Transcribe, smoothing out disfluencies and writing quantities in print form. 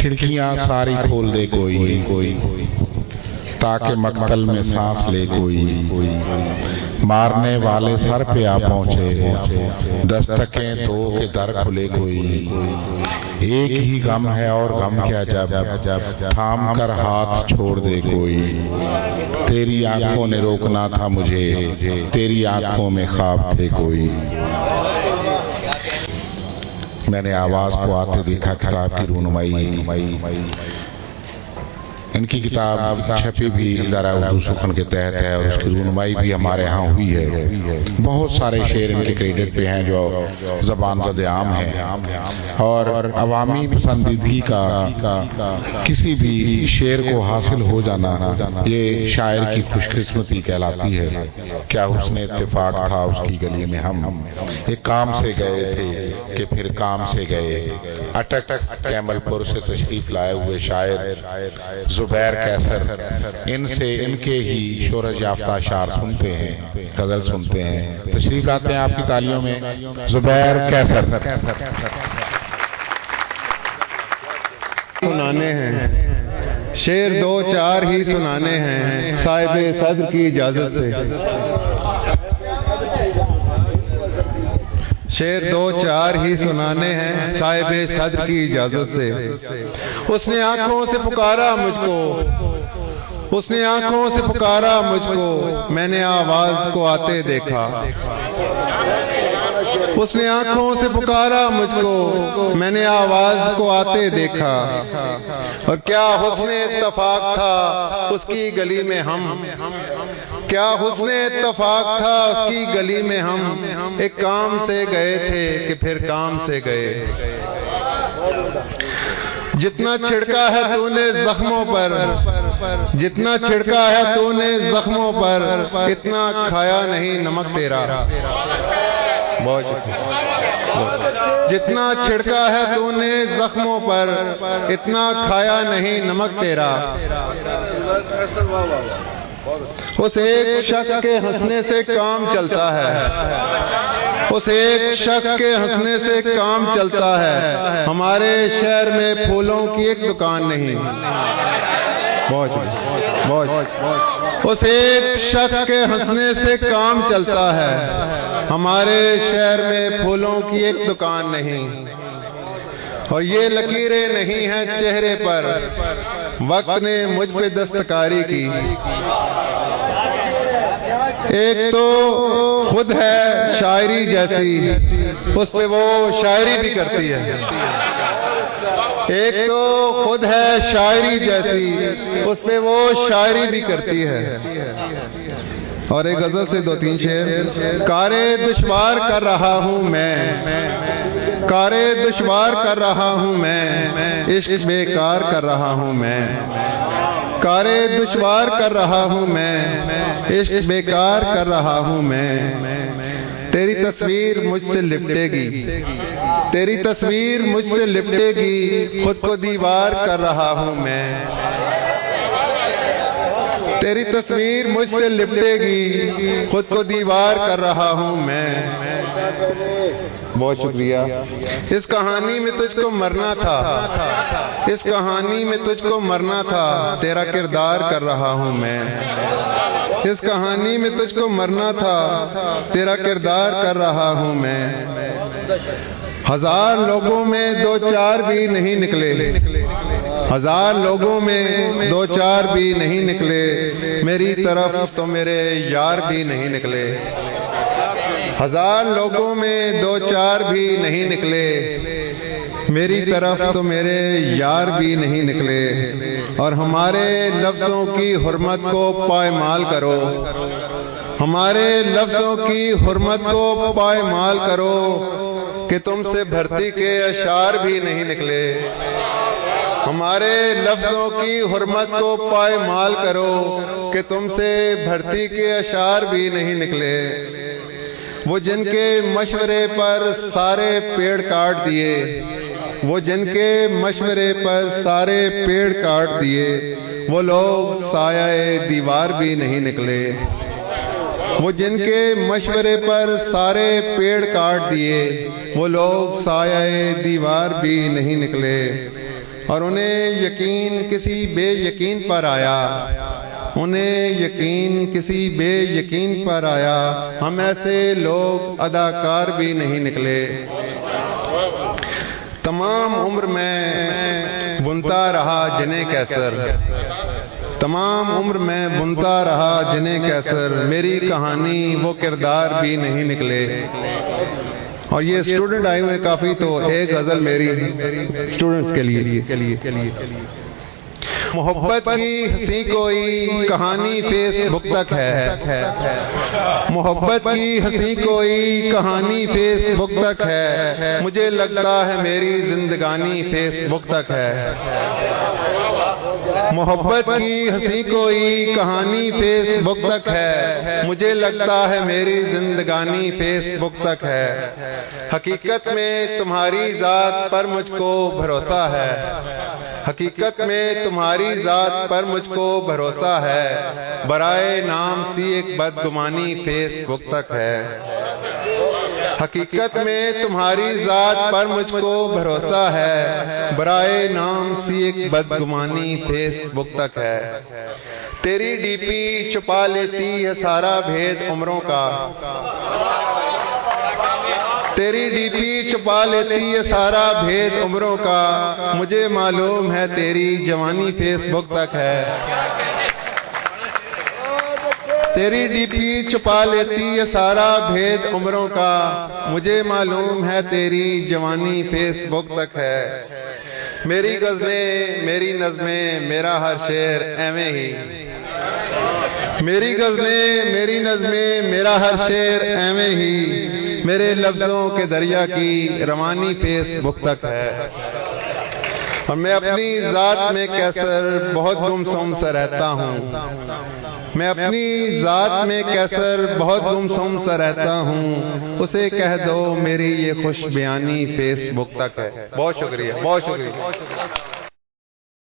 کھڑکیاں ساری کھول دے کوئی تاکہ مقتل میں سانس لے کوئی مارنے والے سر پہ آ پہنچے دستکیں تو کہ در کھلے کوئی ایک ہی غم ہے اور غم کیا جب تھام کر ہاتھ چھوڑ دے کوئی تیری آنکھوں نے روکنا تھا مجھے تیری آنکھوں میں خواب تھے کوئی میں نے آواز کو آتے دیکھا کتاب کی رونمائی ان کی کتاب چھپی بھی ادارہ اردو سخن کے تحت ہے اور اس کی رونمائی بھی ہمارے ہاں ہوئی ہے بہت سارے شعر ان کے کریڈٹ پہ ہیں جو زبان زد عام ہیں اور عوامی پسندیدگی کا کسی بھی شعر کو حاصل ہو جانا یہ شاعر کی خوش قسمتی کہلاتی ہے کیا حسن اتفاق تھا اس کی گلی میں ہم ایک کام سے گئے تھے کہ پھر کام سے گئے اٹک کیمل پور سے تشریف لائے ہوئے شاعر زبیر کیسر ان سے ان کے ہی شہرت یافتہ اشعار سنتے ہیں غزل سنتے ہیں تشریف لاتے ہیں آپ کی تالیوں میں زبیر کیسر سنانے ہیں شعر دو چار ہی سنانے ہیں صاحب صدر کی اجازت سے شعر دو چار ہی سنانے ہیں صاحب صدر کی اجازت سے اس نے آنکھوں سے پکارا مجھ کو اس نے آنکھوں سے پکارا مجھ کو میں نے آواز کو آتے دیکھا اس نے آنکھوں سے پکارا مجھ کو میں نے آواز کو آتے دیکھا اور کیا حسن اتفاق تھا اس کی گلی میں ہم کیا حسن اتفاق تھا اس کی گلی میں ہم ایک کام سے گئے تھے کہ پھر کام سے گئے جتنا چھڑکا ہے تو نے زخموں پر جتنا چھڑکا ہے تو نے زخموں پر اتنا کھایا نہیں نمک تیرا جتنا چھڑکا ہے تو نے زخموں پر اتنا کھایا نہیں نمک تیرا اس ایک شخص کے ہنسنے سے کام چلتا ہے اس ایک شخص کے ہنسنے سے کام چلتا ہے ہمارے شہر میں پھولوں کی ایک دکان نہیں اس ایک شخص کے ہنسنے سے کام چلتا ہے ہمارے شہر میں پھولوں کی ایک دکان نہیں اور یہ لکیریں نہیں ہیں چہرے پر وقت نے مجھ پہ دستکاری کی ایک تو خود ہے شاعری جیسی اس پہ وہ شاعری بھی کرتی ہے ایک تو خود ہے شاعری جیسی اس پہ وہ شاعری بھی کرتی ہے اور ایک غزل سے دو تین شعر کارے دشوار کر رہا ہوں میں کارے دشوار کر رہا ہوں میں عشق بیکار کر رہا ہوں میں کارے دشوار کر رہا ہوں میں عشق بیکار کر رہا ہوں میں تیری تصویر مجھ سے لپٹے گی تیری تصویر مجھ سے لپٹے گی خود کو دیوار کر رہا ہوں میں تیری تصویر مجھ سے لپٹے گی خود کو دیوار کر رہا ہوں میں بہت شکریہ اس کہانی میں تجھ کو مرنا تھا اس کہانی میں تجھ کو مرنا تھا تیرا کردار کر رہا ہوں میں اس کہانی میں تجھ کو مرنا تھا تیرا کردار کر رہا ہوں میں ہزار لوگوں میں دو چار بھی نہیں نکلے ہزار لوگوں میں دو چار بھی نہیں نکلے میری طرف تو میرے یار بھی نہیں نکلے ہزار لوگوں میں دو چار بھی نہیں نکلے میری طرف تو میرے یار بھی نہیں نکلے اور ہمارے لفظوں کی حرمت کو پائمال کرو ہمارے لفظوں کی حرمت کو پائمال کرو کہ تم سے بھرتی کے اشعار بھی نہیں نکلے ہمارے لفظوں کی حرمت کو پائمال کرو کہ تم سے بھرتی کے اشعار بھی نہیں نکلے وہ جن کے مشورے پر سارے پیڑ کاٹ دیے وہ جن کے مشورے پر سارے پیڑ کاٹ دیے وہ لوگ سایہ دیوار بھی نہیں نکلے وہ جن کے مشورے پر سارے پیڑ کاٹ دیے وہ لوگ سایہ دیوار بھی نہیں نکلے اور انہیں یقین کسی بے یقین پر آیا، انہیں یقین کسی بے یقین پر آیا، ہم ایسے لوگ اداکار بھی نہیں نکلے۔ تمام عمر میں بنتا رہا جنیں کیسر، تمام عمر میں بنتا رہا جنیں کیسر، میری کہانی وہ کردار بھی نہیں نکلے۔ اور یہ اسٹوڈنٹ آئے ہوئے کافی، تو ایک غزل میری اسٹوڈنٹس کے لیے۔ محبت کی ہنسی کوئی کہانی فیس بک تک ہے، محبت کی ہنسی کوئی کہانی فیس بک تک ہے، مجھے لگتا ہے میری زندگانی فیس بک تک ہے۔ محبت کی ہنسی کوئی کہانی فیس بک تک ہے، مجھے لگتا ہے میری زندگانی فیس بک تک ہے۔ حقیقت میں تمہاری ذات پر مجھ کو بھروسہ ہے، حقیقت میں تمہاری ذات پر مجھ کو بھروسہ ہے، برائے نام سی ایک بدگمانی فیس بک تک ہے۔ حقیقت میں تمہاری ذات پر مجھ کو بھروسہ ہے، برائے نام سی ایک بدگمانی فیس بک تک ہے۔ تیری ڈی پی چھپا لیتی ہے سارا بھید عمروں کا، تیری ڈی پی چھپا لیتی ہے سارا بھید عمروں کا، مجھے معلوم ہے تیری جوانی فیس بک تک ہے۔ تیری ڈی پی چھپا لیتی ہے سارا بھید عمروں کا، مجھے معلوم ہے تیری جوانی فیس بک تک ہے۔ میری غزلیں میری نظمیں میرا ہر شعر ایویں ہی، میری غزلیں میری نظمیں میرا ہر شعر ایویں ہی، میرے لفظوں کے دریا کی روانی فیس بک تک ہے۔ اور میں اپنی ذات میں کیسر بہت گمسم سا رہتا ہوں، میں اپنی ذات میں کیسر بہت گمسم سا رہتا ہوں، اسے کہہ دو میری یہ خوش بیانی فیس بک تک ہے۔ بہت شکریہ، بہت شکریہ۔